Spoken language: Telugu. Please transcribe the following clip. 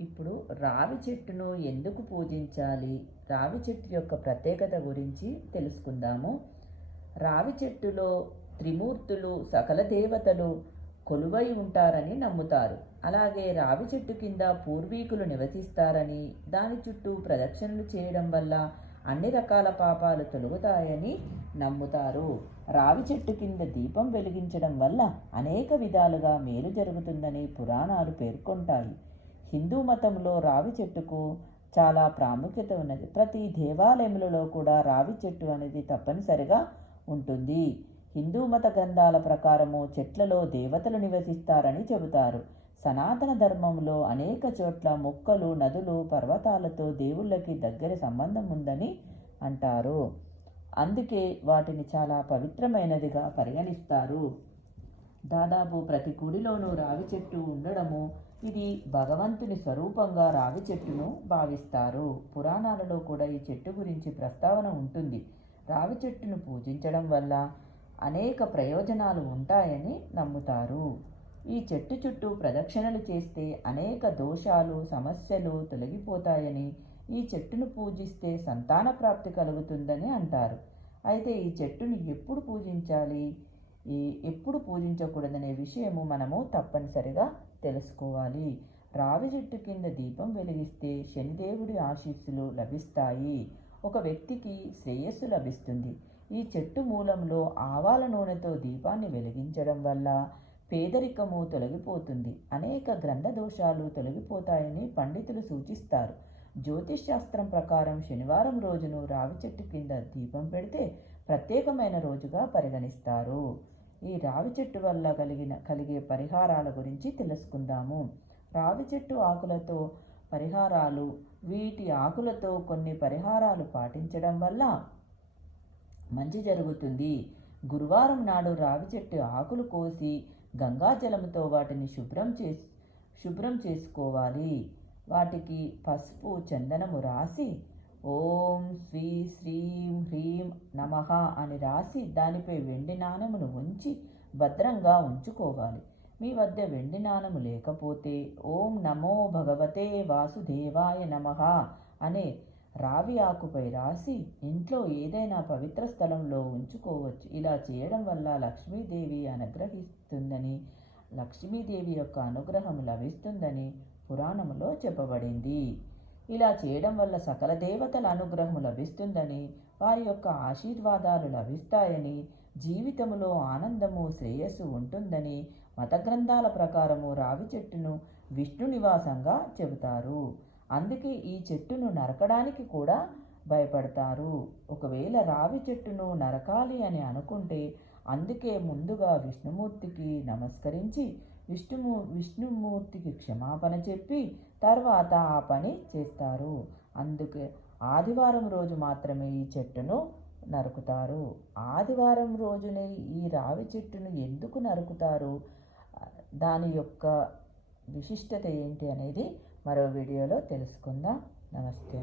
ఇప్పుడు రావి చెట్టును ఎందుకు పూజించాలి? రావి చెట్టు యొక్క ప్రత్యేకత గురించి తెలుసుకుందాము. రావి చెట్టులో త్రిమూర్తులు సకల దేవతలు కొలువై ఉంటారని నమ్ముతారు. అలాగే రావి చెట్టు కింద పూర్వీకులు నివసిస్తారని దాని చుట్టూ ప్రదక్షిణలు చేయడం వల్ల అన్ని రకాల పాపాలు తొలగుతాయని నమ్ముతారు. రావి చెట్టు కింద దీపం వెలిగించడం వల్ల అనేక విధాలుగా మేలు జరుగుతుందని పురాణాలు పేర్కొంటాయి. హిందూ మతంలో రావి చెట్టుకు చాలా ప్రాముఖ్యత ఉన్నది. ప్రతి దేవాలయములలో కూడా రావి చెట్టు అనేది తప్పనిసరిగా ఉంటుంది. హిందూ మత గ్రంథాల ప్రకారము చెట్లలో దేవతలు నివసిస్తారని చెబుతారు. సనాతన ధర్మంలో అనేక చోట్ల మొక్కలు నదులు పర్వతాలతో దేవుళ్ళకి దగ్గర సంబంధం ఉందని అంటారు. అందుకే వాటిని చాలా పవిత్రమైనదిగా పరిగణిస్తారు. దాదాపు ప్రతి గుడిలోనూ రావి చెట్టు ఉండడము ఇది భగవంతుని స్వరూపంగా రావి చెట్టును భావిస్తారు. పురాణాలలో కూడా ఈ చెట్టు గురించి ప్రస్తావన ఉంటుంది. రావి చెట్టును పూజించడం వల్ల అనేక ప్రయోజనాలు ఉంటాయని నమ్ముతారు. ఈ చెట్టు చుట్టూ ప్రదక్షిణలు చేస్తే అనేక దోషాలు సమస్యలు తొలగిపోతాయని ఈ చెట్టును పూజిస్తే సంతాన ప్రాప్తి కలుగుతుందని అంటారు. అయితే ఈ చెట్టును ఎప్పుడు పూజించాలి? ఈ ఎప్పుడు పూజించకూడదనే విషయము మనము తప్పనిసరిగా తెలుసుకోవాలి. రావి చెట్టు కింద దీపం వెలిగిస్తే శనిదేవుడి ఆశీస్సులు లభిస్తాయి. ఒక వ్యక్తికి శ్రేయస్సు లభిస్తుంది. ఈ చెట్టు మూలంలో ఆవాల నూనెతో దీపాన్ని వెలిగించడం వల్ల పేదరికము తొలగిపోతుంది. అనేక గ్రంథ దోషాలు తొలగిపోతాయని పండితులు సూచిస్తారు. జ్యోతిష్ శాస్త్రం ప్రకారం శనివారం రోజును రావి చెట్టు కింద దీపం పెడితే ప్రత్యేకమైన రోజుగా పరిగణిస్తారు. ఈ రావి చెట్టు వల్ల కలిగిన కలిగే పరిహారాల గురించి తెలుసుకుందాము. రావి చెట్టు ఆకులతో పరిహారాలు వీటి ఆకులతో కొన్ని పరిహారాలు పాటించడం వల్ల మంచి జరుగుతుంది. గురువారం నాడు రావి చెట్టు ఆకులు కోసి గంగాజలంతో వాటిని శుభ్రం చేసి శుభ్రం చేసుకోవాలి. వాటికి పసుపు చందనము రాసి ఓం శ్రీ శ్రీం హ్రీ నమః అని రాసి దానిపై వెండి నాణమును ఉంచి భద్రంగా ఉంచుకోవాలి. మీ వద్ద వెండి నాణము లేకపోతే ఓం నమో భగవతే వాసుదేవాయ నమః అనే రావి ఆకుపై రాసి ఇంట్లో ఏదైనా పవిత్ర స్థలంలో ఉంచుకోవచ్చు. ఇలా చేయడం వల్ల లక్ష్మీదేవి అనుగ్రహిస్తుందని లక్ష్మీదేవి యొక్క అనుగ్రహం లభిస్తుందని పురాణములో చెప్పబడింది. ఇలా చేయడం వల్ల సకల దేవతల అనుగ్రహం లభిస్తుందని వారి యొక్క ఆశీర్వాదాలు లభిస్తాయని జీవితములో ఆనందము శ్రేయస్సు ఉంటుందని మత గ్రంథాల ప్రకారము రావి చెట్టును విష్ణు నివాసంగా చెబుతారు. అందుకే ఈ చెట్టును నరకడానికి కూడా భయపడతారు. ఒకవేళ రావి చెట్టును నరకాలి అని అనుకుంటే అందుకే ముందుగా విష్ణుమూర్తికి నమస్కరించి విష్ణుము విష్ణుమూర్తికి క్షమాపణ చెప్పి తర్వాత ఆ పని చేస్తారు. అందుకే ఆదివారం రోజు మాత్రమే ఈ చెట్టును నరుకుతారు. ఆదివారం రోజునే ఈ రావి చెట్టును ఎందుకు నరుకుతారు? దాని యొక్క విశిష్టత ఏంటి అనేది మరో వీడియోలో తెలుసుకుందాం. నమస్తే